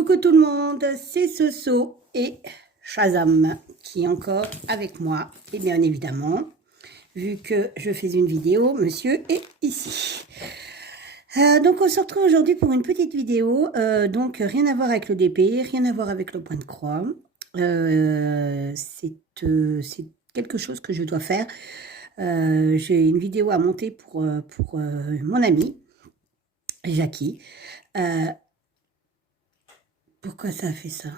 Coucou tout le monde, c'est Soso et Shazam qui est encore avec moi. Et bien évidemment, vu que je fais une vidéo, monsieur est ici. Donc on se retrouve aujourd'hui pour une petite vidéo. Donc rien à voir avec le DP, rien à voir avec le point de croix. C'est quelque chose que je dois faire. J'ai une vidéo à monter pour mon ami, Jackie. Pourquoi ça a fait ça?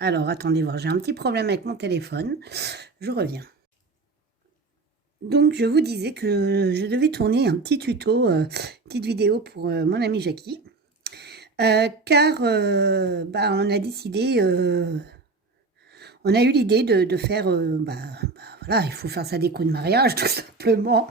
Alors, attendez voir, j'ai un petit problème avec mon téléphone. Je reviens. Donc, je vous disais que je devais tourner un petit tuto, petite vidéo pour mon ami Jackie. Car on a décidé, on a eu l'idée de faire, voilà, il faut faire sa déco de mariage, tout simplement.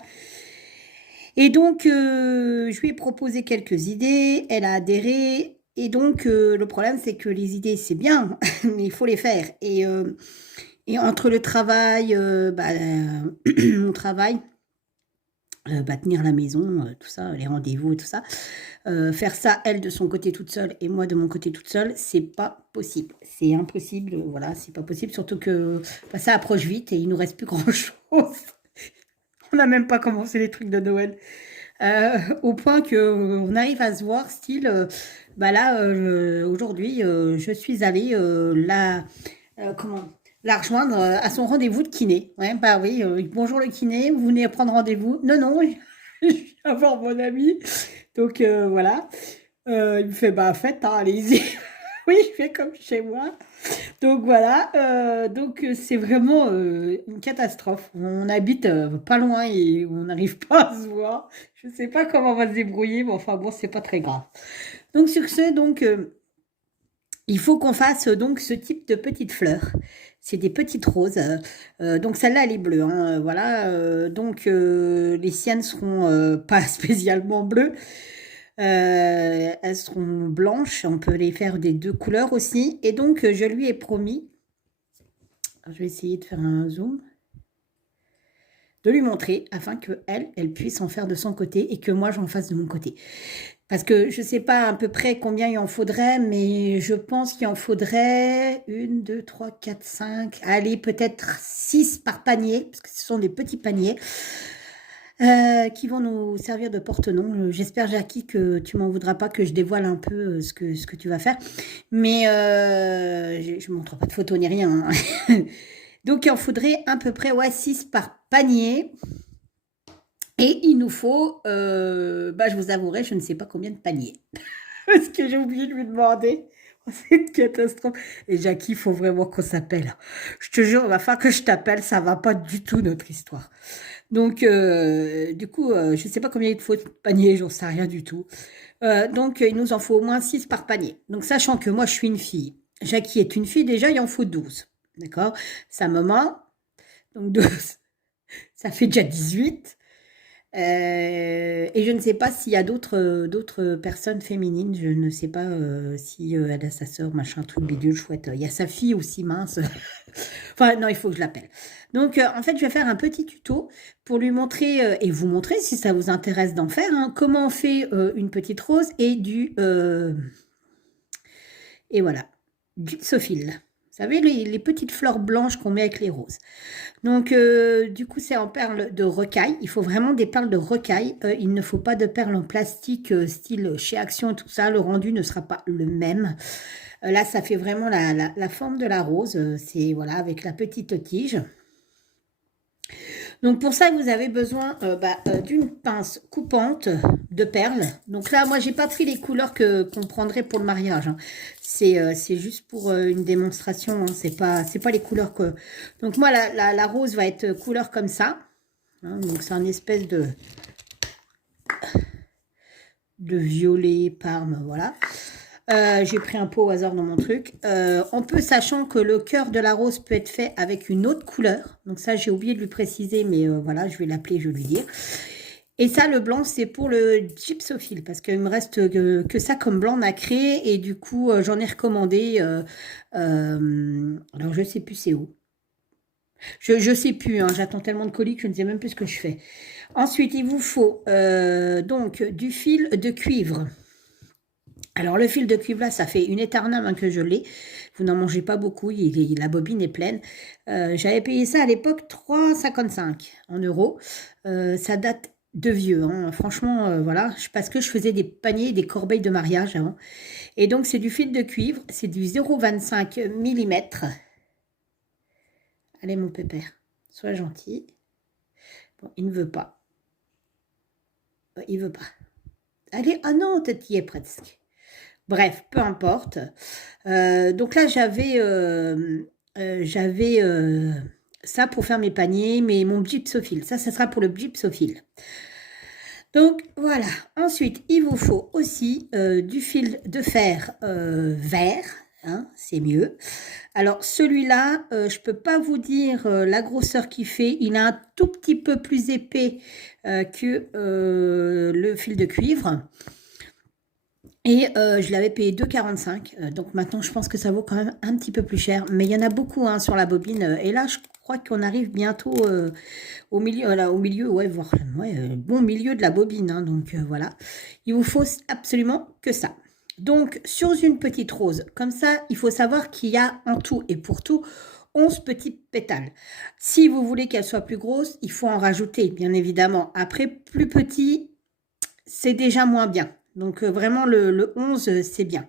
Et donc, je lui ai proposé quelques idées, elle a adhéré. Et donc, le problème, c'est que les idées, c'est bien, mais il faut les faire. Et entre le travail, mon travail, tenir la maison, tout ça, les rendez-vous et tout ça, faire ça, elle, de son côté toute seule et moi de mon côté toute seule, c'est pas possible. C'est impossible, voilà, c'est pas possible. Surtout que ça approche vite et il nous reste plus grand-chose. On n'a même pas commencé les trucs de Noël. Au point qu'on arrive à se voir, style, aujourd'hui, je suis allée la rejoindre à son rendez-vous de kiné. Ouais, bah oui, bonjour le kiné, vous venez prendre rendez-vous. Non, non, je viens voir mon ami. Donc voilà. Il me fait, bah faites, hein, allez-y. Oui, je fais comme chez moi. Donc voilà, c'est vraiment une catastrophe. On habite pas loin et on n'arrive pas à se voir. Je ne sais pas comment on va se débrouiller, mais enfin bon, c'est pas très grave. Donc sur ce, il faut qu'on fasse donc ce type de petites fleurs. C'est des petites roses. Donc celle-là, elle est bleue. Hein, voilà. Les siennes seront pas spécialement bleues. Elles seront blanches, on peut les faire des deux couleurs aussi. Et donc, je lui ai promis, je vais essayer de faire un zoom, de lui montrer afin qu'elle puisse en faire de son côté et que moi, j'en fasse de mon côté. Parce que je ne sais pas à peu près combien il en faudrait, mais je pense qu'il en faudrait 1, 2, 3, 4, 5, allez, peut-être 6 par panier, parce que ce sont des petits paniers. Qui vont nous servir de porte-noms. J'espère, Jackie, que tu m'en voudras pas que je dévoile un peu ce que tu vas faire. Mais je ne montre pas de photos ni rien. Hein. Donc, il en faudrait à peu près 6 par panier. Et il nous faut, je vous avouerai, je ne sais pas combien de paniers. Parce que j'ai oublié de lui demander. C'est une catastrophe. Et Jackie, il faut vraiment qu'on s'appelle. Je te jure, il va falloir que je t'appelle. Ça va pas du tout, notre histoire. Donc, du coup, je ne sais pas combien il faut de paniers, j'en sais rien du tout. Il nous en faut au moins 6 par panier. Donc, sachant que moi, je suis une fille. Jackie est une fille, déjà, il en faut 12. D'accord? Sa maman, donc 12, ça fait déjà 18. Et je ne sais pas s'il y a d'autres personnes féminines. Je ne sais pas si elle a sa sœur, machin, truc bidule, chouette. Il y a sa fille aussi mince. Enfin, non, il faut que je l'appelle. Donc, en fait, je vais faire un petit tuto pour lui montrer et vous montrer, si ça vous intéresse d'en faire, hein, comment on fait une petite rose et et voilà, du gypsophile. Vous savez, les petites fleurs blanches qu'on met avec les roses. Donc, du coup, c'est en perles de rocaille. Il faut vraiment des perles de rocaille. Il ne faut pas de perles en plastique style chez Action et tout ça. Le rendu ne sera pas le même. Là, ça fait vraiment la forme de la rose. C'est voilà, avec la petite tige. Donc, pour ça, vous avez besoin d'une pince coupante de perles. Donc là, moi, j'ai pas pris les couleurs qu'on prendrait pour le mariage. Hein. C'est juste pour une démonstration. Hein. C'est pas les couleurs que... Donc, moi, la rose va être couleur comme ça. Hein. Donc, c'est un espèce de violet, parme, voilà. J'ai pris un pot au hasard dans mon truc. On peut, sachant que le cœur de la rose peut être fait avec une autre couleur. Donc ça, j'ai oublié de lui préciser, mais voilà, je vais l'appeler, je vais lui dire. Et ça, le blanc, c'est pour le gypsophile, parce qu'il me reste que ça comme blanc nacré. Et du coup, j'en ai recommandé. Alors, je sais plus c'est où. Je sais plus, hein, j'attends tellement de colis que je ne sais même plus ce que je fais. Ensuite, il vous faut donc du fil de cuivre. Alors, le fil de cuivre, là, ça fait une éternelle hein, que je l'ai. Vous n'en mangez pas beaucoup, la bobine est pleine. J'avais payé ça à l'époque 3,55 en euros. Ça date de vieux, hein. Franchement, voilà. Parce que je faisais des paniers, des corbeilles de mariage avant. Et donc, c'est du fil de cuivre. C'est du 0,25 mm. Allez, mon pépère, sois gentil. Bon, il ne veut pas. Il veut pas. Allez, ah non, peut-être y est presque. Bref, peu importe. Donc là, j'avais ça pour faire mes paniers, mais mon gypsophile. Ça sera pour le gypsophile. Donc voilà. Ensuite, il vous faut aussi du fil de fer vert. Hein, c'est mieux. Alors celui-là, je ne peux pas vous dire la grosseur qu'il fait. Il est un tout petit peu plus épais que le fil de cuivre. Et je l'avais payé 2,45. Donc maintenant, je pense que ça vaut quand même un petit peu plus cher. Mais il y en a beaucoup hein, sur la bobine. Et là, je crois qu'on arrive bientôt au milieu, ouais, voire bon milieu de la bobine. Hein, donc voilà. Il vous faut absolument que ça. Donc, sur une petite rose, comme ça, il faut savoir qu'il y a en tout et pour tout 11 petits pétales. Si vous voulez qu'elle soit plus grosse, il faut en rajouter, bien évidemment. Après, plus petit, c'est déjà moins bien. Donc, vraiment, le 11, c'est bien.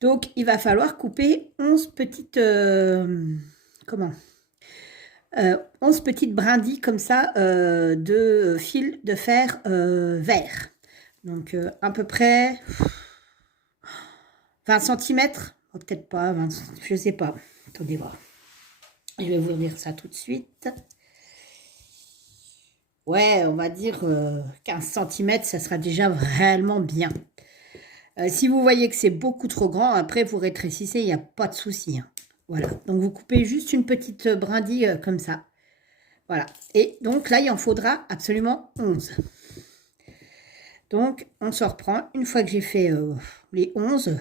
Donc, il va falloir couper 11 petites... 11 petites brindilles comme ça de fil de fer vert. Donc, à peu près 20 cm. Oh, peut-être pas, 20, je ne sais pas. Attendez voir. Je vais vous dire ça tout de suite. Ouais, on va dire 15 cm, ça sera déjà vraiment bien. Si vous voyez que c'est beaucoup trop grand, après vous rétrécissez, il n'y a pas de souci. Hein. Voilà, donc vous coupez juste une petite brindille comme ça. Voilà, et donc là, il en faudra absolument 11. Donc, on se reprend. Une fois que j'ai fait les 11,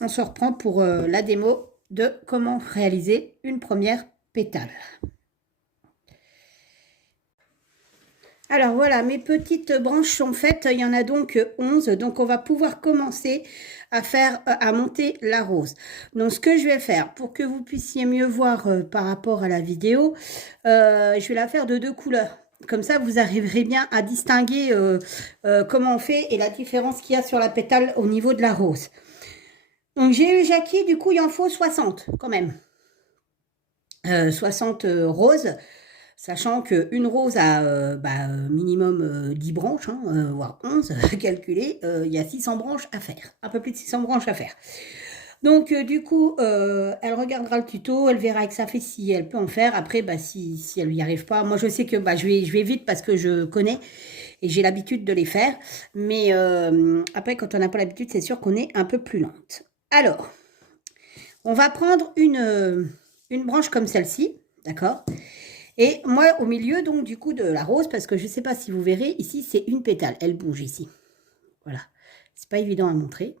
on se reprend pour la démo de comment réaliser une première pétale. Alors voilà, mes petites branches sont faites, il y en a donc 11, donc on va pouvoir commencer à monter la rose. Donc ce que je vais faire, pour que vous puissiez mieux voir par rapport à la vidéo, je vais la faire de 2 couleurs. Comme ça, vous arriverez bien à distinguer comment on fait et la différence qu'il y a sur la pétale au niveau de la rose. Donc j'ai eu Jackie, du coup il en faut 60 quand même. 60 roses. Sachant qu'une rose a minimum 10 branches, hein, voire 11, calculé, il y a 600 branches à faire, un peu plus de 600 branches à faire. Donc du coup, elle regardera le tuto, elle verra que ça fait si elle peut en faire. Après, si elle n'y arrive pas, moi je sais que je vais vite parce que je connais et j'ai l'habitude de les faire. Mais après, quand on n'a pas l'habitude, c'est sûr qu'on est un peu plus lente. Alors, on va prendre une branche comme celle-ci, d'accord ? Et moi, au milieu, donc, du coup, de la rose, parce que je ne sais pas si vous verrez, ici, c'est une pétale. Elle bouge ici. Voilà. C'est pas évident à montrer.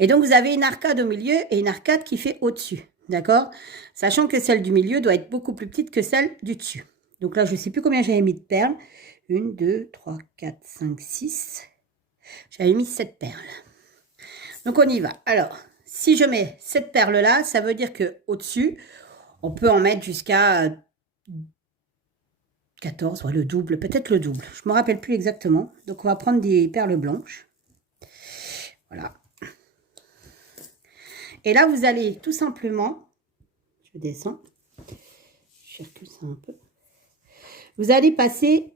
Et donc, vous avez une arcade au milieu et une arcade qui fait au-dessus. D'accord? Sachant que celle du milieu doit être beaucoup plus petite que celle du dessus. Donc là, je ne sais plus combien j'avais mis de perles. 1, 2, 3, 4, 5, 6. J'avais mis 7 perles. Donc, on y va. Alors, si je mets cette perle-là, ça veut dire qu'au-dessus, on peut en mettre jusqu'à 14, ouais, le double, peut-être le double. Je ne me rappelle plus exactement. Donc, on va prendre des perles blanches. Voilà. Et là, vous allez tout simplement, je descends, je recule ça un peu. Vous allez passer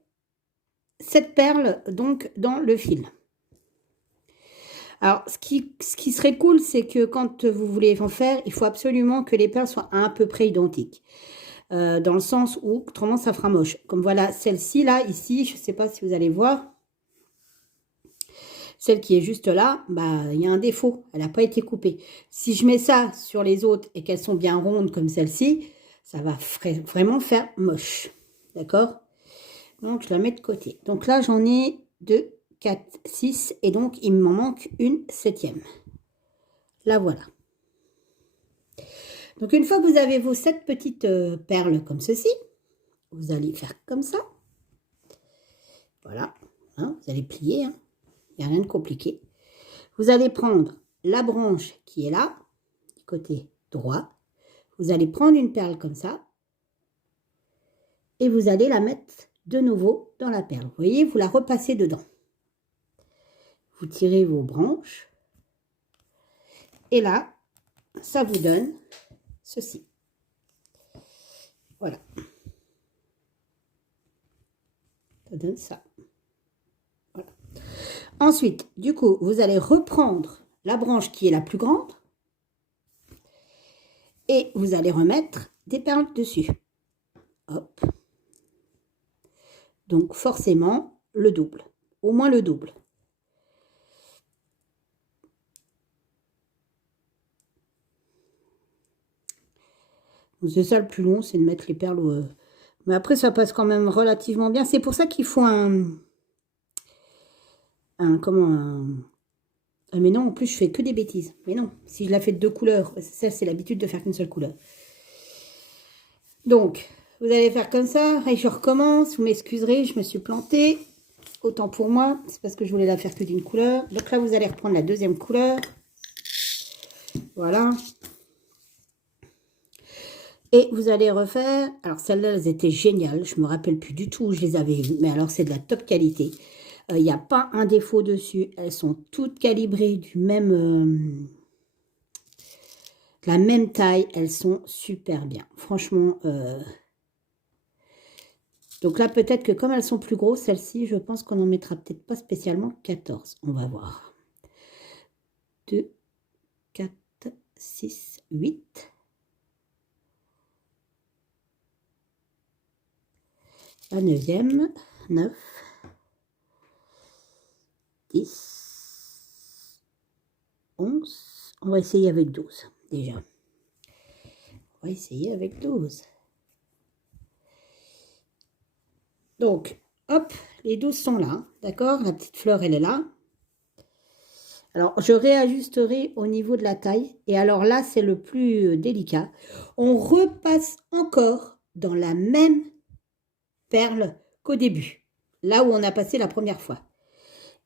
cette perle donc dans le fil. Alors, ce qui serait cool, c'est que quand vous voulez en faire, il faut absolument que les perles soient à peu près identiques. Dans le sens où, autrement, ça fera moche. Comme voilà, celle-ci, là, ici, je ne sais pas si vous allez voir. Celle qui est juste là, il y a un défaut. Elle n'a pas été coupée. Si je mets ça sur les autres et qu'elles sont bien rondes comme celle-ci, ça va vraiment faire moche. D'accord? Donc, je la mets de côté. Donc là, j'en ai 2, 4, 6. Et donc, il m'en manque une 7e. La voilà. Donc, une fois que vous avez vos 7 petites perles comme ceci, vous allez faire comme ça. Voilà. Hein, vous allez plier. Hein. Il n'y a rien de compliqué. Vous allez prendre la branche qui est là, du côté droit. Vous allez prendre une perle comme ça. Et vous allez la mettre de nouveau dans la perle. Vous voyez, vous la repassez dedans. Vous tirez vos branches. Et là, ça vous donne ceci. Voilà. Ça donne ça. Voilà. Ensuite, du coup, vous allez reprendre la branche qui est la plus grande et vous allez remettre des perles dessus. Hop. Donc, forcément, le double. Au moins le double. C'est ça le plus long, c'est de mettre les perles. Mais après, ça passe quand même relativement bien. C'est pour ça qu'il faut mais non, en plus, je fais que des bêtises. Mais non, si je la fais de 2 couleurs, ça, c'est l'habitude de faire qu'une seule couleur. Donc, vous allez faire comme ça. Et je recommence. Vous m'excuserez, je me suis plantée. Autant pour moi, c'est parce que je voulais la faire que d'une couleur. Donc là, vous allez reprendre la deuxième couleur. Voilà. Et vous allez refaire, alors celles-là, elles étaient géniales, je ne me rappelle plus du tout où je les avais vues, mais alors c'est de la top qualité. Il n'y a pas un défaut dessus, elles sont toutes calibrées de la même taille, elles sont super bien. Franchement, donc là peut-être que comme elles sont plus grosses, celles-ci, je pense qu'on n'en mettra peut-être pas spécialement 14, on va voir. 2, 4, 6, 8... La 9e, 9, 10, 11. On va essayer avec 12 déjà. On va essayer avec 12. Donc, hop, les 12 sont là, d'accord? La petite fleur, elle est là. Alors, je réajusterai au niveau de la taille. Et alors là, c'est le plus délicat. On repasse encore dans la même perle qu'au début, là où on a passé la première fois.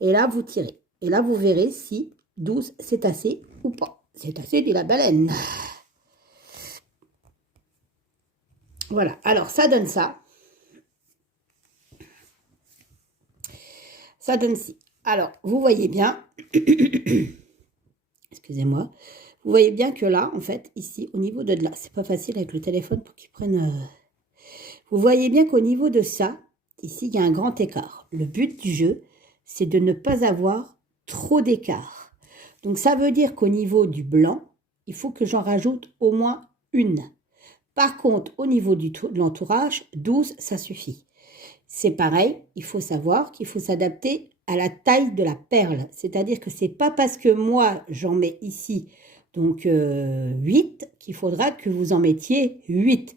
Et là, vous tirez. Et là, vous verrez si 12, c'est assez ou pas. C'est assez, dit la baleine. Voilà. Alors, ça donne ça. Ça donne ci. Alors, vous voyez bien. Excusez-moi. Vous voyez bien que là, en fait, ici, au niveau de là, c'est pas facile avec le téléphone pour qu'il prenne... Vous voyez bien qu'au niveau de ça, ici, il y a un grand écart. Le but du jeu, c'est de ne pas avoir trop d'écart. Donc, ça veut dire qu'au niveau du blanc, il faut que j'en rajoute au moins une. Par contre, au niveau de l'entourage, 12, ça suffit. C'est pareil, il faut savoir qu'il faut s'adapter à la taille de la perle. C'est-à-dire que ce n'est pas parce que moi, j'en mets ici, donc 8, qu'il faudra que vous en mettiez 8.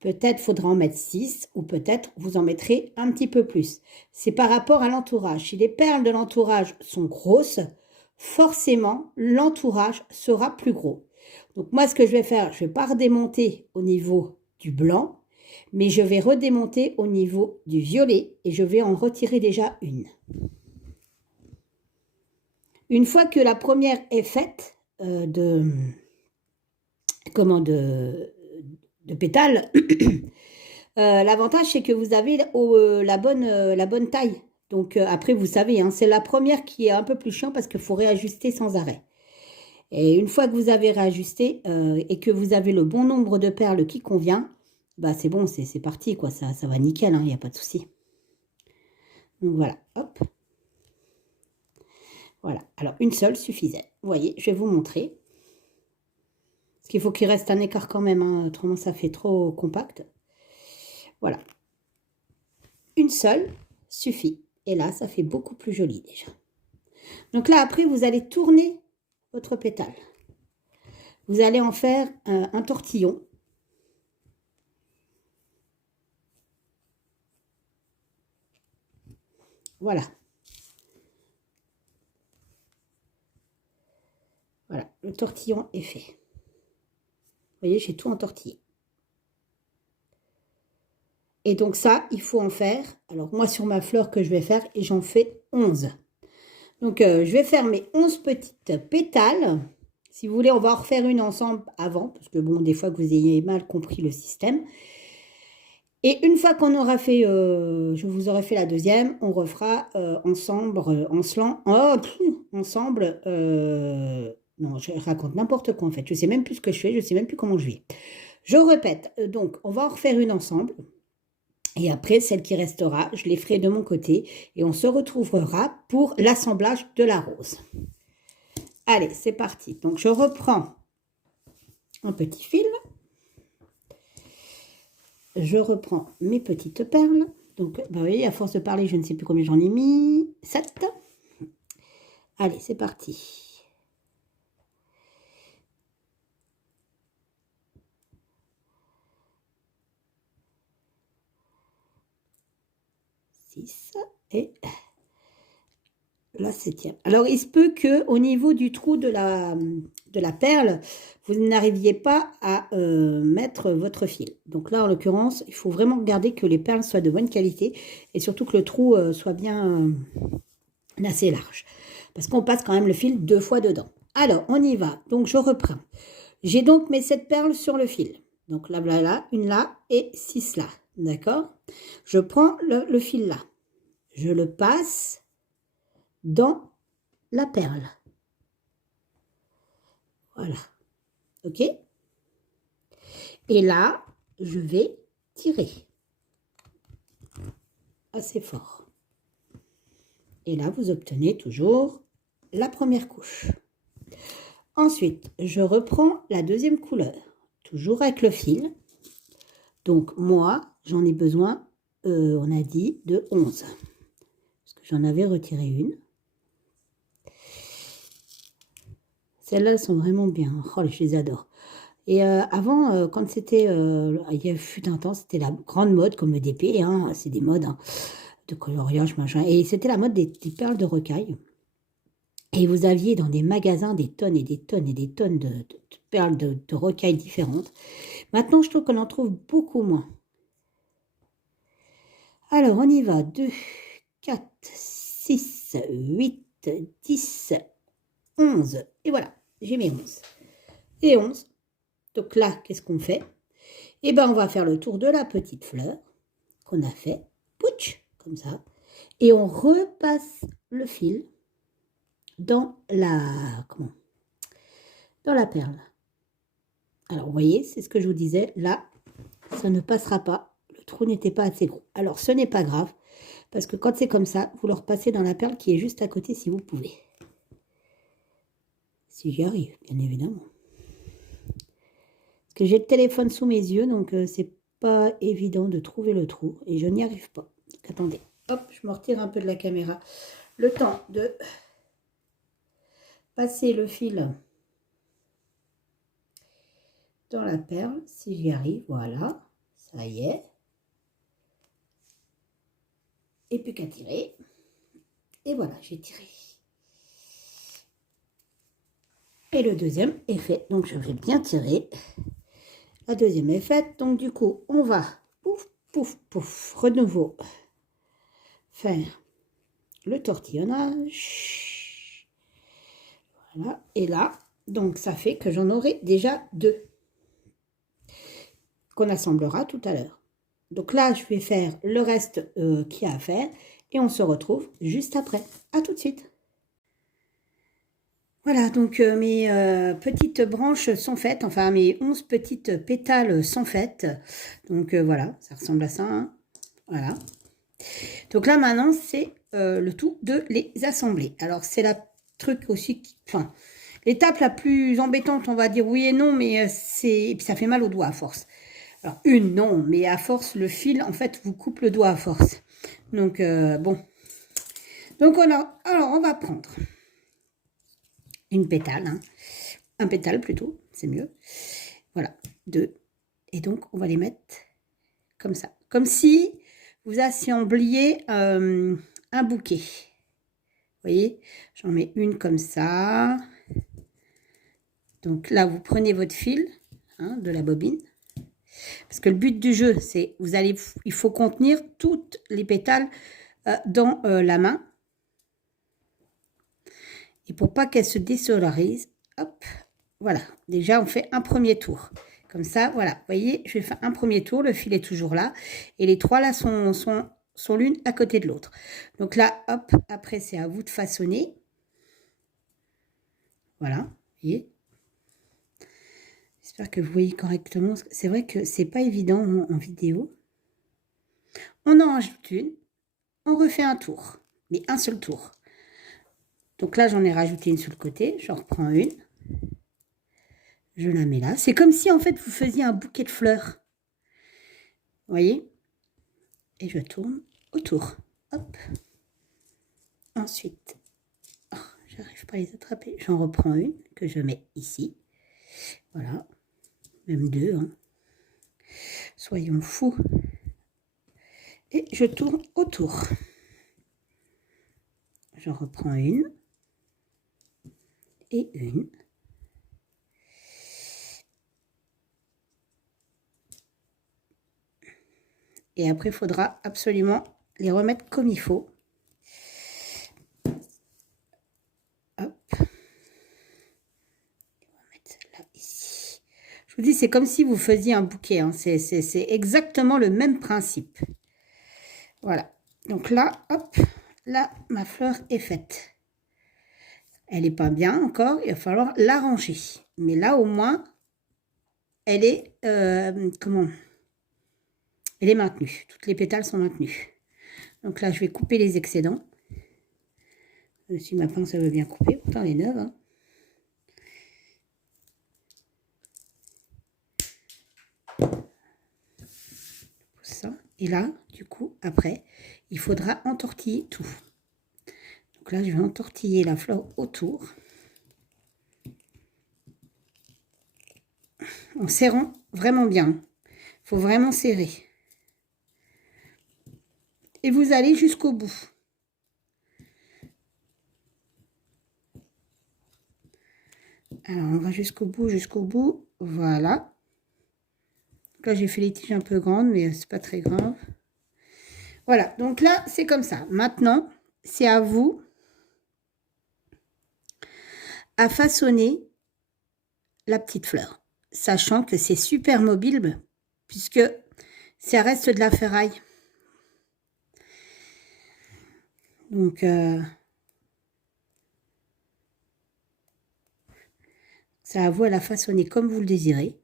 Peut-être faudra en mettre 6 ou peut-être vous en mettrez un petit peu plus. C'est par rapport à l'entourage. Si les perles de l'entourage sont grosses, forcément, l'entourage sera plus gros. Donc moi, ce que je vais faire, je ne vais pas redémonter au niveau du blanc, mais je vais redémonter au niveau du violet et je vais en retirer déjà une. Une fois que la première est faite de pétales, l'avantage c'est que vous avez la bonne taille. Donc après vous savez, hein, c'est la première qui est un peu plus chiant parce qu'il faut réajuster sans arrêt. Et une fois que vous avez réajusté et que vous avez le bon nombre de perles qui convient, bah c'est bon, c'est parti, quoi. Ça va nickel, il n'y a pas de souci. Donc voilà, hop. Voilà, alors une seule suffisait. Vous voyez, je vais vous montrer. Parce qu'il faut qu'il reste un écart quand même, hein, autrement ça fait trop compact. Voilà. Une seule suffit. Et là, ça fait beaucoup plus joli déjà. Donc là, après, vous allez tourner votre pétale. Vous allez en faire un tortillon. Voilà. Voilà, le tortillon est fait. Vous voyez, j'ai tout entortillé. Et donc ça, il faut en faire. Alors moi, sur ma fleur que je vais faire, et j'en fais 11. Donc, je vais faire mes 11 petites pétales. Si vous voulez, on va en refaire une ensemble avant, parce que bon, des fois que vous ayez mal compris le système. Et une fois qu'on aura fait, je vous aurai fait la deuxième, on refera ensemble, ensemble, non, je raconte n'importe quoi en fait. Je ne sais même plus ce que je fais, je ne sais même plus comment je vais. Je répète, donc on va en refaire une ensemble. Et après, celle qui restera, je les ferai de mon côté et on se retrouvera pour l'assemblage de la rose. Allez, c'est parti. Donc, je reprends un petit fil. Je reprends mes petites perles. Donc, bah oui, à force de parler, je ne sais plus combien j'en ai mis. 7. Allez, c'est parti. Et la 7e. Alors, il se peut que au niveau du trou de la perle, vous n'arriviez pas à mettre votre fil. Donc là, en l'occurrence, il faut vraiment regarder que les perles soient de bonne qualité et surtout que le trou soit bien assez large. Parce qu'on passe quand même le fil 2 fois dedans. Alors, on y va. Donc, je reprends. J'ai donc mes 7 perles sur le fil. Donc là, voilà, une là et 6 là. D'accord? Je prends le fil là. Je le passe dans la perle. Voilà. OK? Et là, je vais tirer. Assez fort. Et là, vous obtenez toujours la première couche. Ensuite, je reprends la deuxième couleur. Toujours avec le fil. Donc, moi, j'en ai besoin, on a dit, de 11. Parce que j'en avais retiré une. Celles-là, elles sont vraiment bien. Oh, je les adore. Et avant, quand c'était, il y a fut un temps, c'était la grande mode, comme le DP, hein, c'est des modes hein, de coloriage, machin. Et c'était la mode des perles de rocaille. Et vous aviez dans des magasins des tonnes et des tonnes et des tonnes de perles de rocaille différentes. Maintenant, je trouve qu'on en trouve beaucoup moins. Alors, on y va. 2, 4, 6, 8, 10, 11. Et voilà, j'ai mes 11. Et 11. Donc là, qu'est-ce qu'on fait? Eh bien, on va faire le tour de la petite fleur qu'on a fait. Pouch, comme ça. Et on repasse le fil dans dans la perle. Alors, vous voyez, c'est ce que je vous disais. Là, ça ne passera pas. Le trou n'était pas assez gros. Alors, ce n'est pas grave. Parce que quand c'est comme ça, vous le repassez dans la perle qui est juste à côté si vous pouvez. Si j'y arrive, bien évidemment. Parce que j'ai le téléphone sous mes yeux, donc c'est pas évident de trouver le trou. Et je n'y arrive pas. Donc, attendez. Hop, je me retire un peu de la caméra. Le temps de passer le fil dans la perle, si j'y arrive, voilà, ça y est. Et plus qu'à tirer. Et voilà, j'ai tiré. Et le deuxième est fait, donc je vais bien tirer. La deuxième est faite, donc du coup, on va, pouf, pouf, pouf, renouveau, faire le tortillonnage. Voilà, et là, donc ça fait que j'en aurai déjà 2 qu'on assemblera tout à l'heure. Donc là, je vais faire le reste qu'il y a à faire et on se retrouve juste après. À tout de suite. Voilà, donc mes petites branches sont faites, enfin mes 11 petites pétales sont faites. Donc voilà, ça ressemble à ça. Hein. Voilà. Donc là, maintenant, c'est le tout de les assembler. Alors, c'est la truc aussi, enfin, l'étape la plus embêtante, on va dire oui et non, mais et puis ça fait mal au doigt à force. Alors, non, mais à force, le fil, en fait, vous coupe le doigt à force. Donc, bon. Donc, alors, on va prendre une pétale, hein. Un pétale plutôt, c'est mieux. Voilà, 2. Et donc, on va les mettre comme ça. Comme si vous assembliez un bouquet. Vous voyez, j'en mets une comme ça. Donc là, vous prenez votre fil hein, de la bobine. Parce que le but du jeu, c'est il faut contenir toutes les pétales dans la main. Et pour pas qu'elle se désolarise, hop, voilà. Déjà, on fait un premier tour. Comme ça, voilà. Vous voyez, je vais faire un premier tour. Le fil est toujours là. Et les trois là sont l'une à côté de l'autre. Donc là, hop, après, c'est à vous de façonner. Voilà, vous voyez. J'espère que vous voyez correctement. C'est vrai que c'est pas évident en vidéo. On en rajoute une. On refait un tour. Mais un seul tour. Donc là, j'en ai rajouté une sur le côté. J'en reprends une. Je la mets là. C'est comme si, en fait, vous faisiez un bouquet de fleurs. Vous voyez? Et je tourne autour. Hop. Ensuite, oh, j'arrive pas à les attraper. J'en reprends une que je mets ici. Voilà. Même deux. Hein. Soyons fous. Et je tourne autour. J'en reprends une. Et une. Et après, il faudra absolument les remettre comme il faut. Hop. On va mettre là, ici. Je vous dis, c'est comme si vous faisiez un bouquet. Hein. C'est exactement le même principe. Voilà. Donc là, hop, là, ma fleur est faite. Elle n'est pas bien encore. Il va falloir l'arranger. Mais là, au moins, elle est... comment ? Elle est maintenue. Toutes les pétales sont maintenues. Donc là, je vais couper les excédents. Si ma pince, elle veut bien couper. Pourtant, elle est neuve. Hein. Ça. Et là, du coup, après, il faudra entortiller tout. Donc là, je vais entortiller la fleur autour. En serrant vraiment bien. Il faut vraiment serrer. Et vous allez jusqu'au bout. Alors, on va jusqu'au bout, jusqu'au bout. Voilà. Donc là, j'ai fait les tiges un peu grandes, mais c'est pas très grave. Voilà, donc là, c'est comme ça. Maintenant, c'est à vous à façonner la petite fleur. Sachant que c'est super mobile, puisque ça reste de la ferraille. Donc, c'est à vous à la façonner comme vous le désirez.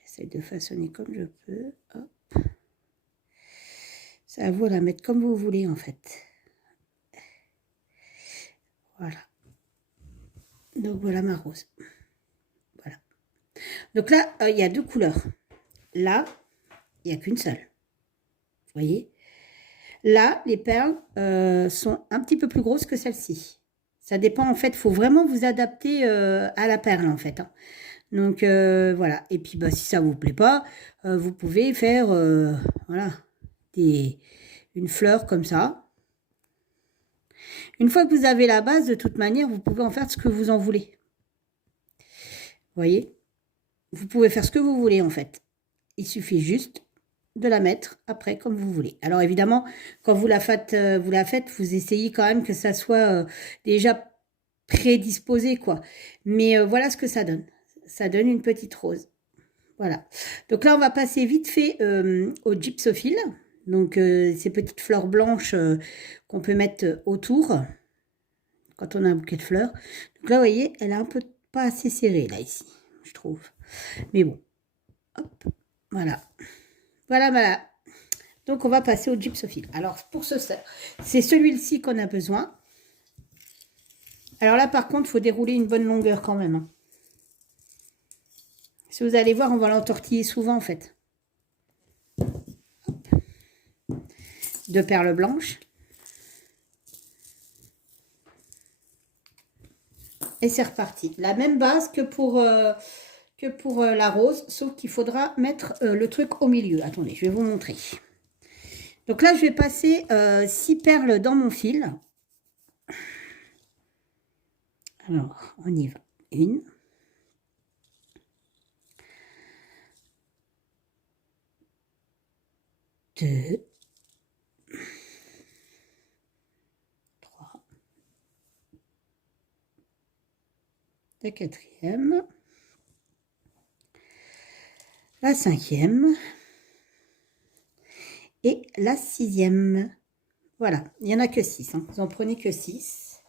J'essaie de façonner comme je peux. Hop. C'est à vous de la mettre comme vous voulez, en fait. Voilà. Donc, voilà ma rose. Voilà. Donc là, il y a deux couleurs. Là, il n'y a qu'une seule. Vous voyez? Là, les perles sont un petit peu plus grosses que celle-ci. Ça dépend, en fait, il faut vraiment vous adapter à la perle, en fait. Hein. Donc, voilà. Et puis, bah, si ça ne vous plaît pas, vous pouvez faire, voilà, une fleur comme ça. Une fois que vous avez la base, de toute manière, vous pouvez en faire ce que vous en voulez. Vous voyez? Vous pouvez faire ce que vous voulez, en fait. Il suffit juste de la mettre après comme vous voulez. Alors évidemment, quand vous la faites, vous essayez quand même que ça soit déjà prédisposé, quoi. Mais voilà ce que ça donne. Ça donne une petite rose. Voilà. Donc là, on va passer vite fait au gypsophile. Donc ces petites fleurs blanches qu'on peut mettre autour quand on a un bouquet de fleurs. Donc là, vous voyez, elle est un peu pas assez serrée, là, ici, je trouve. Mais bon. Hop. Voilà. Voilà, voilà. Donc, on va passer au gypsophile. Alors, pour ce, c'est celui-ci qu'on a besoin. Alors là, par contre, il faut dérouler une bonne longueur quand même. Hein. Si vous allez voir, on va l'entortiller souvent, en fait. Hop. Deux perles blanches. Et c'est reparti. La même base que pour la rose, sauf qu'il faudra mettre le truc au milieu. Attendez, je vais vous montrer. Donc là, je vais passer 6 perles dans mon fil. Alors, on y va. Une. 2, 3, la quatrième, la cinquième et la sixième. Voilà, il n'y en a que 6, hein. Vous en prenez que 6.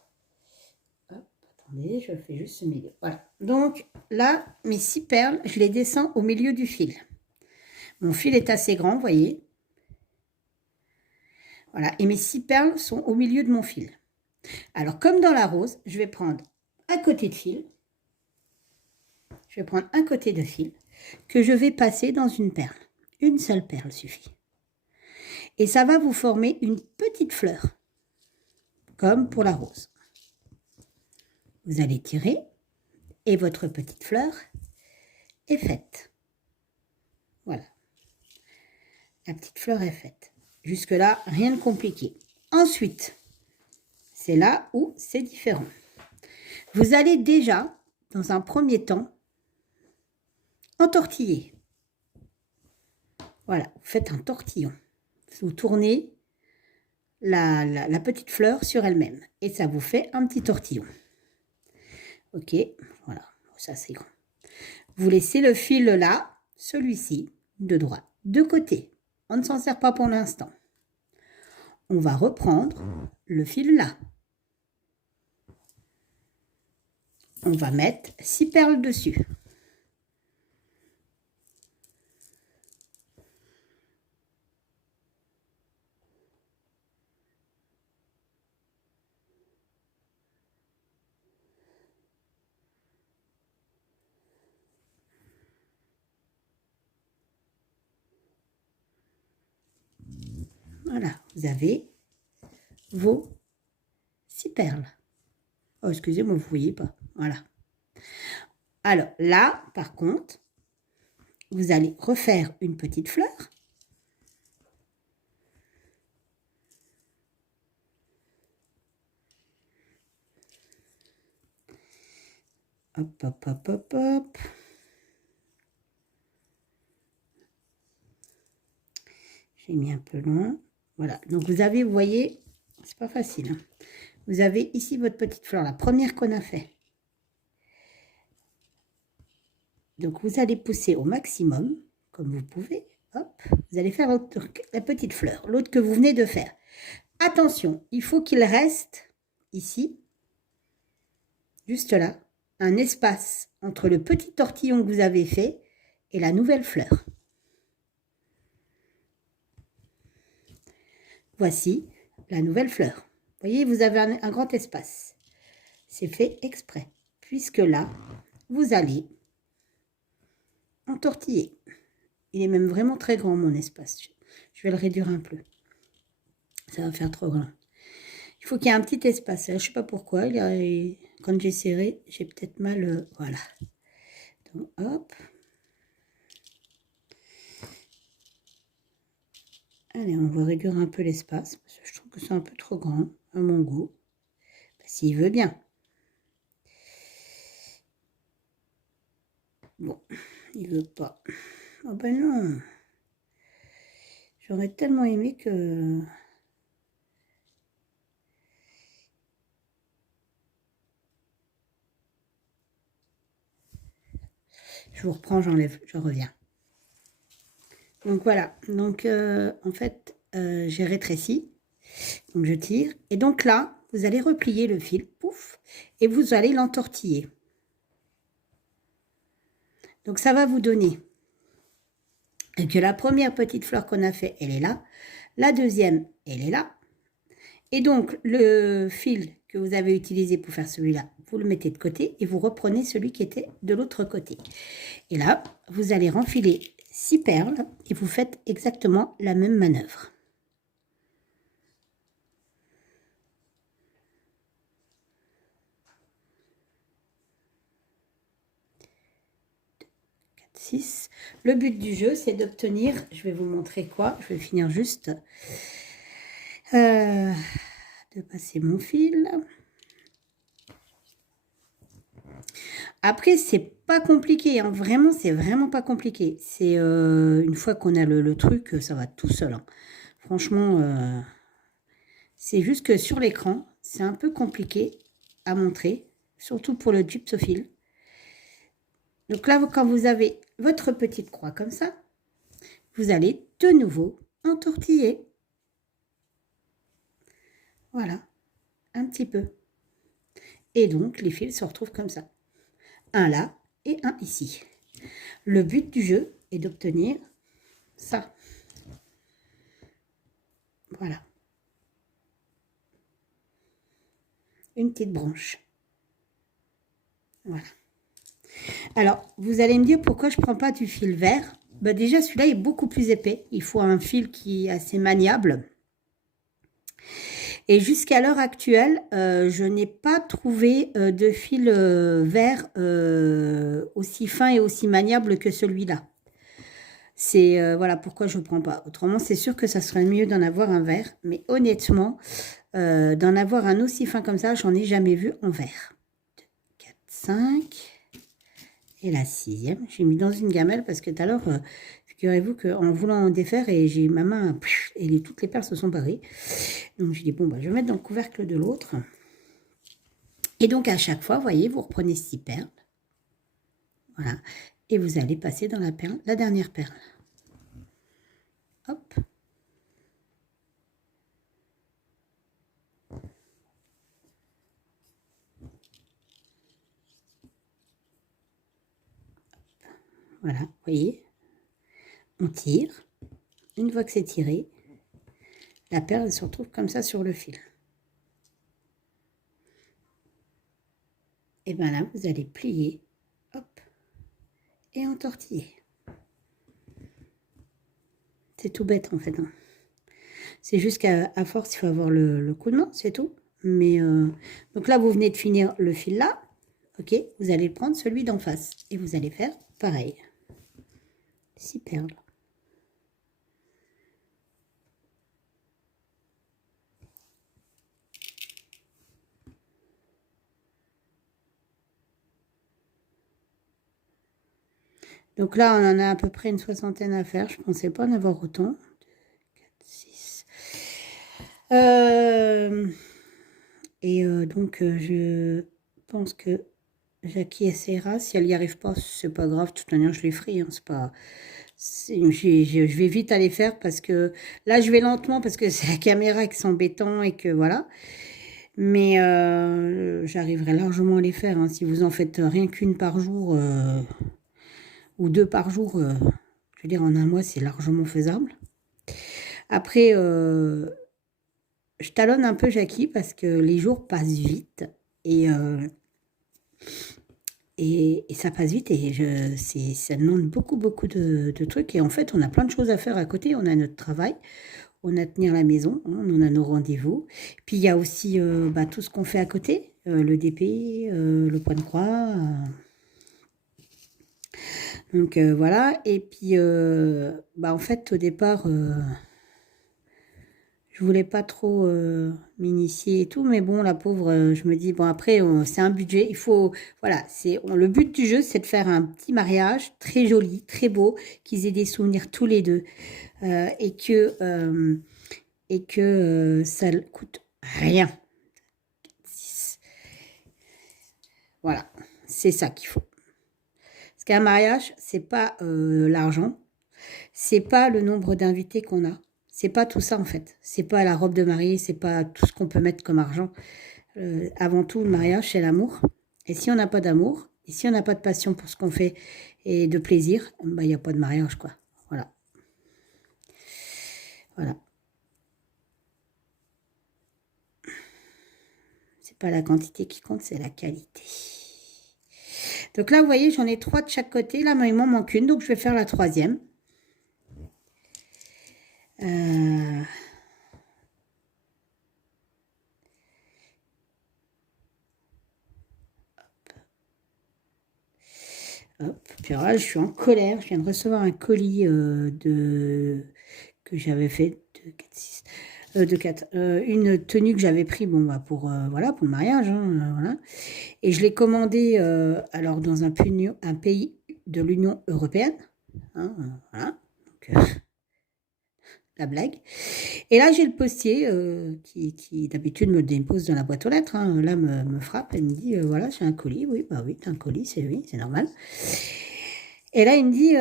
Hop, attendez, je fais juste ce milieu. Voilà. Donc là, mes 6 perles, je les descends au milieu du fil. Mon fil est assez grand, vous voyez. Voilà, et mes 6 perles sont au milieu de mon fil. Alors, comme dans la rose, je vais prendre un côté de fil. Je vais prendre un côté de fil que je vais passer dans une perle. Une seule perle suffit. Et ça va vous former une petite fleur, comme pour la rose. Vous allez tirer et votre petite fleur est faite. Voilà. La petite fleur est faite. Jusque-là, rien de compliqué. Ensuite, c'est là où c'est différent. Vous allez déjà, dans un premier temps, entortiller. Voilà, vous faites un tortillon. Vous tournez la petite fleur sur elle-même. Et ça vous fait un petit tortillon. Ok, voilà, ça c'est grand. Vous laissez le fil là, celui-ci, de droite, de côté. On ne s'en sert pas pour l'instant. On va reprendre le fil là. On va mettre 6 perles dessus. Voilà, vous avez vos 6 perles. Oh, excusez-moi, vous ne voyez pas. Voilà. Alors là, par contre, vous allez refaire une petite fleur. Hop, hop, hop, hop, hop. J'ai mis un peu loin. Voilà, donc vous avez, vous voyez, c'est pas facile, hein. Vous avez ici votre petite fleur, la première qu'on a fait. Donc vous allez pousser au maximum, comme vous pouvez. Hop, vous allez faire la petite fleur, l'autre que vous venez de faire. Attention, il faut qu'il reste ici, juste là, un espace entre le petit tortillon que vous avez fait et la nouvelle fleur. Voici la nouvelle fleur. Vous voyez, vous avez un grand espace. C'est fait exprès, puisque là, vous allez entortiller. Il est même vraiment très grand, mon espace. Je vais le réduire un peu. Ça va faire trop grand. Il faut qu'il y ait un petit espace. Je ne sais pas pourquoi. Quand j'ai serré, j'ai peut-être mal... voilà. Donc, hop. Allez, on va réduire un peu l'espace. Parce que je trouve que c'est un peu trop grand, à mon goût. S'il veut bien. Bon, il veut pas. Oh ben non. J'aurais tellement aimé que... Je vous reprends, j'enlève, je reviens. Donc voilà, donc en fait, j'ai rétréci. Donc je tire. Et donc là, vous allez replier le fil, pouf, et vous allez l'entortiller. Donc ça va vous donner que la première petite fleur qu'on a fait, elle est là. La deuxième, elle est là. Et donc le fil que vous avez utilisé pour faire celui-là, vous le mettez de côté et vous reprenez celui qui était de l'autre côté. Et là, vous allez renfiler 6 perles et vous faites exactement la même manœuvre. Le but du jeu, c'est d'obtenir, je vais vous montrer quoi, je vais finir juste de passer mon fil. Après, c'est pas compliqué, hein. Vraiment, c'est vraiment pas compliqué. C'est une fois qu'on a le truc, ça va tout seul, hein. Franchement, c'est juste que sur l'écran, c'est un peu compliqué à montrer, surtout pour le gypsophile. Donc là, quand vous avez votre petite croix comme ça, vous allez de nouveau entortiller. Voilà, un petit peu. Et donc, les fils se retrouvent comme ça. Un là et un ici. Le but du jeu est d'obtenir ça. Voilà. Une petite branche. Voilà. Alors, vous allez me dire pourquoi je ne prends pas du fil vert. Bah déjà, celui-là est beaucoup plus épais. Il faut un fil qui est assez maniable. Et jusqu'à l'heure actuelle, je n'ai pas trouvé de fil vert aussi fin et aussi maniable que celui-là. C'est voilà pourquoi je ne prends pas. Autrement, c'est sûr que ça serait mieux d'en avoir un vert. Mais honnêtement, d'en avoir un aussi fin comme ça, j'en ai jamais vu en vert. 2, 4, 5. Et la 6e, j'ai mis dans une gamelle parce que tout à l'heure, figurez-vous qu'en voulant en défaire, et j'ai ma main, et toutes les perles se sont barrées. Donc j'ai dit, bon, bah, je vais mettre dans le couvercle de l'autre. Et donc à chaque fois, vous voyez, vous reprenez 6 perles. Voilà. Et vous allez passer dans la perle, la dernière perle. Hop. Voilà, vous voyez. On tire. Une fois que c'est tiré, la perle elle se retrouve comme ça sur le fil. Et bien là, vous allez plier. Hop. Et entortiller. C'est tout bête en fait. Hein. C'est juste qu'à force, il faut avoir le coup de main, c'est tout. Mais donc là, vous venez de finir le fil là. Ok, vous allez prendre celui d'en face. Et vous allez faire pareil. 6 perles. Donc là, on en a à peu près une soixantaine à faire. Je ne pensais pas en avoir autant. 2, 4, 6. Donc, je pense que Jackie essaiera. Si elle n'y arrive pas, c'est pas grave. De toute manière, je les ferai. Hein, c'est pas... je vais vite aller faire parce que là, je vais lentement parce que c'est la caméra qui s'embêtant et que voilà. Mais j'arriverai largement à les faire. Hein. Si vous en faites rien qu'une par jour ou 2 par jour, je veux dire, en un mois, c'est largement faisable. Après, je talonne un peu Jackie parce que les jours passent vite et, et ça passe vite et ça demande beaucoup, beaucoup de trucs. Et en fait, on a plein de choses à faire à côté. On a notre travail, on a tenir la maison, hein, on a nos rendez-vous. Puis il y a aussi tout ce qu'on fait à côté, le DP, le point de croix. Donc voilà. Et puis, en fait, au départ... je voulais pas trop m'initier et tout, mais bon, la pauvre, je me dis, bon, après, c'est un budget, il faut, voilà, le but du jeu, c'est de faire un petit mariage très joli, très beau, qu'ils aient des souvenirs tous les deux, et que ça ne coûte rien. Voilà, c'est ça qu'il faut. Parce qu'un mariage, c'est pas l'argent, c'est pas le nombre d'invités qu'on a. C'est pas tout ça en fait. C'est pas la robe de mariée, c'est pas tout ce qu'on peut mettre comme argent. Avant tout, le mariage, c'est l'amour. Et si on n'a pas d'amour, et si on n'a pas de passion pour ce qu'on fait et de plaisir, il n'y a pas de mariage, quoi. Voilà. Voilà. C'est pas la quantité qui compte, c'est la qualité. Donc là, vous voyez, j'en ai 3 de chaque côté. Là, il m'en manque une, donc je vais faire la 3e. Hop. Puis alors là, je suis en colère. Je viens de recevoir un colis que j'avais fait 2, 4, 6. une tenue que j'avais pris bon, bah, voilà, pour le mariage. Hein, voilà. Et je l'ai commandée alors dans un pays de l'Union européenne. Hein, voilà. Donc, la blague. Et là, j'ai le postier qui d'habitude me dépose dans la boîte aux lettres. Hein, là, me frappe et me dit voilà, j'ai un colis. Oui, bah oui, t'as un colis, oui, c'est normal. Et là, il me dit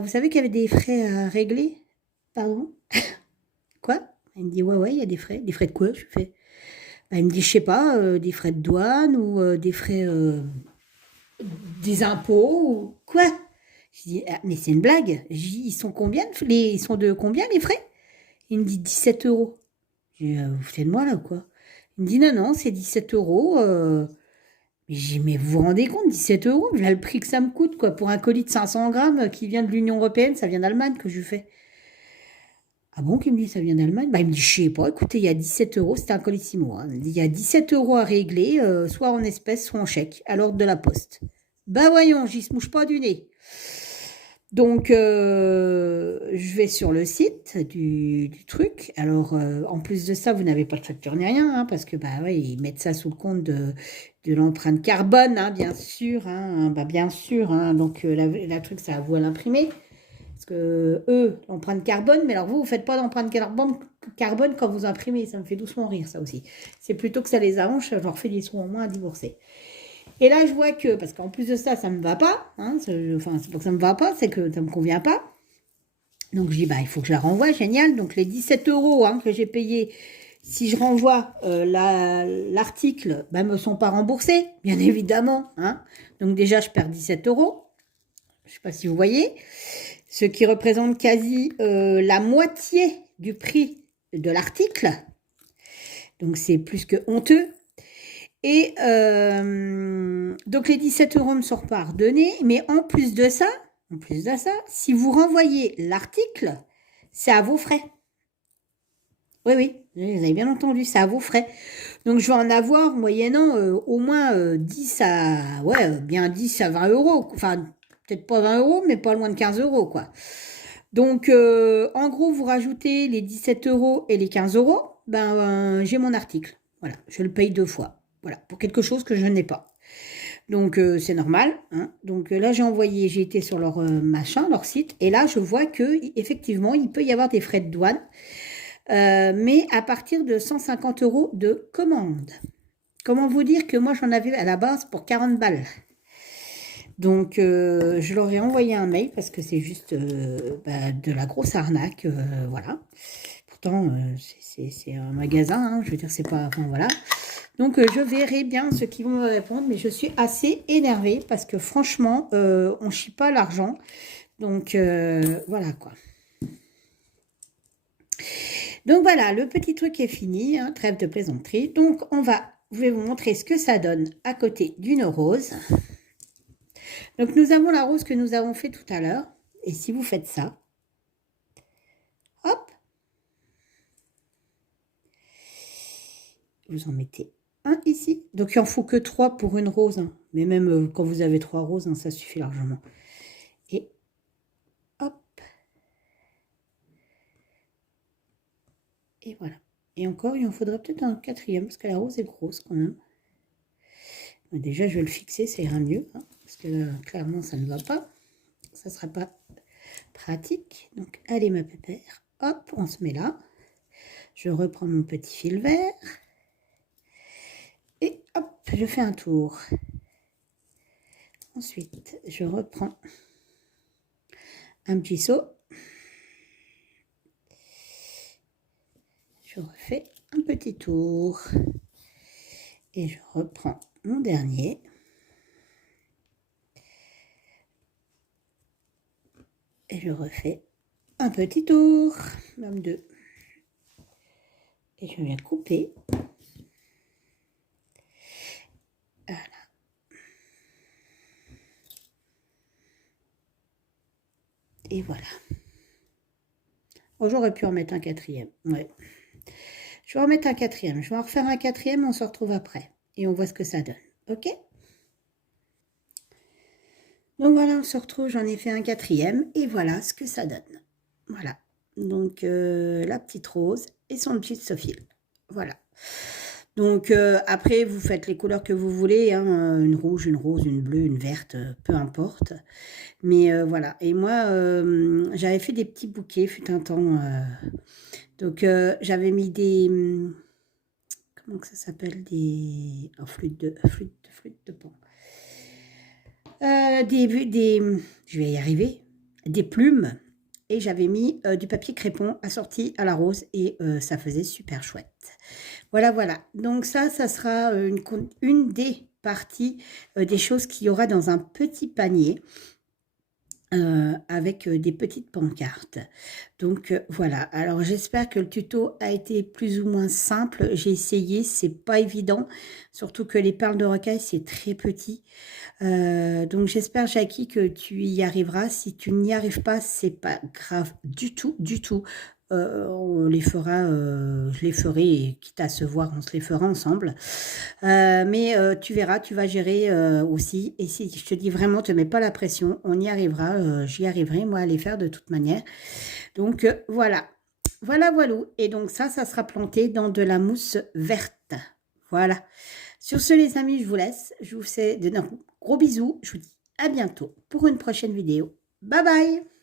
vous savez qu'il y avait des frais à régler? Pardon? Quoi? Il me dit ouais, il y a des frais. Des frais de quoi? Je fais. Bah, il me dit, je sais pas, des frais de douane ou des frais des impôts ou quoi? Je dis, ah, mais c'est une blague. Je dis, ils sont combien? Ils sont de combien les frais? Il me dit 17 euros. Je dis, vous foutez de moi là ou quoi? Il me dit, non, non, c'est 17 euros. Mais j'ai dit, mais vous vous rendez compte, 17 euros? Là, le prix que ça me coûte, quoi, pour un colis de 500 grammes qui vient de l'Union européenne, ça vient d'Allemagne que je fais. Ah bon, qu'il me dit, ça vient d'Allemagne? Bah, il me dit, je sais pas, écoutez, il y a 17 euros, c'était un colissimo. Hein. Il me dit, il y a 17 euros à régler, soit en espèces, soit en chèque, à l'ordre de la poste. Bah voyons, j'y se mouche pas du nez. Donc, je vais sur le site du truc. Alors, en plus de ça, vous n'avez pas de facture ni rien, hein, parce que, bah ouais, ils mettent ça sous le compte de l'empreinte carbone, hein, bien sûr. Hein, bah, bien sûr. Hein, donc, la truc, ça à vous à l'imprimer. Parce que eux, l'empreinte carbone, mais alors vous ne faites pas d'empreinte carbone quand vous imprimez. Ça me fait doucement rire, ça aussi. C'est plutôt que ça les arrange, je leur fais des sous en moins à divorcer. Et là, je vois que, parce qu'en plus de ça, ça ne me va pas. Hein, enfin, c'est pas que ça ne me va pas, c'est que ça ne me convient pas. Donc, je dis, bah, il faut que je la renvoie, génial. Donc, les 17 euros hein, que j'ai payés, si je renvoie l'article, bah, me sont pas remboursés, bien évidemment. Hein. Donc, déjà, je perds 17 euros. Je ne sais pas si vous voyez. Ce qui représente quasi la moitié du prix de l'article. Donc, c'est plus que honteux. Et donc, les 17 euros me sont pardonnés. Mais en plus de ça, si vous renvoyez l'article, c'est à vos frais. Oui, vous avez bien entendu, c'est à vos frais. Donc, je vais en avoir moyennant au moins 10 à, bien 10 à 20 euros. Enfin, peut-être pas 20 euros, mais pas loin de 15 euros, quoi. Donc, en gros, vous rajoutez les 17 euros et les 15 euros, j'ai mon article. Voilà, je le paye 2 fois. Voilà, pour quelque chose que je n'ai pas. Donc, c'est normal. Hein. Donc, là, j'ai été sur leur leur site, et là, je vois que effectivement, il peut y avoir des frais de douane, mais à partir de 150 euros de commande. Comment vous dire que moi, j'en avais à la base pour 40 balles. Donc, je leur ai envoyé un mail parce que c'est juste de la grosse arnaque, voilà. Pourtant, c'est un magasin, hein, je veux dire, c'est pas... Enfin, voilà. Donc, je verrai bien ce qu'ils vont me répondre, mais je suis assez énervée parce que, franchement, on ne chie pas l'argent. Donc, voilà, quoi. Donc, voilà, le petit truc est fini, hein, trêve de plaisanterie. Donc, je vais vous montrer ce que ça donne à côté d'une rose. Donc, nous avons la rose que nous avons fait tout à l'heure. Et si vous faites ça, hop, vous en mettez un ici. Donc, il n'en faut que 3 pour une rose. Hein. Mais même quand vous avez 3 roses, hein, ça suffit largement. Et hop. Et voilà. Et encore, il en faudrait peut-être un 4e, parce que la rose est grosse quand même. Déjà, je vais le fixer, ça ira mieux. Hein, parce que clairement, ça ne va pas. Ça ne sera pas pratique. Donc, allez ma pépère. Hop, on se met là. Je reprends mon petit fil vert. Et hop, je fais un tour. Ensuite, je reprends un petit seau. Je refais un petit tour. Et je reprends mon dernier. Et je refais un petit tour, même 2. Et je viens couper. Voilà. Et voilà. Oh, j'aurais pu en mettre un 4e. Ouais. Je vais en mettre un 4e. Je vais en refaire un 4e, on se retrouve après. Et on voit ce que ça donne. Ok? Donc voilà, on se retrouve, j'en ai fait un 4e. Et voilà ce que ça donne. Voilà. Donc, la petite rose et son petit Sophie. Voilà. Donc, après, vous faites les couleurs que vous voulez, hein, une rouge, une rose, une bleue, une verte, peu importe. Mais voilà. Et moi, j'avais fait des petits bouquets, fut un temps. Donc, j'avais mis des... comment que ça s'appelle? Des... Oh, flûte de pan. Je vais y arriver. Des plumes. Et j'avais mis du papier crépon assorti à la rose et ça faisait super chouette. Voilà, voilà. Donc ça sera une des parties des choses qu'il y aura dans un petit panier avec des petites pancartes. Donc voilà. Alors j'espère que le tuto a été plus ou moins simple. J'ai essayé, c'est pas évident. Surtout que les perles de rocaille, c'est très petit. Donc j'espère, Jackie, que tu y arriveras. Si tu n'y arrives pas, c'est pas grave du tout, du tout. On les fera, je les ferai, et quitte à se voir, on se les fera ensemble. Mais tu verras, tu vas gérer aussi. Et si je te dis vraiment, te mets pas la pression, on y arrivera. J'y arriverai, moi, à les faire de toute manière. Donc voilà. Voilà, voilà. Et donc ça sera planté dans de la mousse verte. Voilà. Sur ce, les amis, je vous laisse. Je vous fais de gros bisous. Je vous dis à bientôt pour une prochaine vidéo. Bye bye!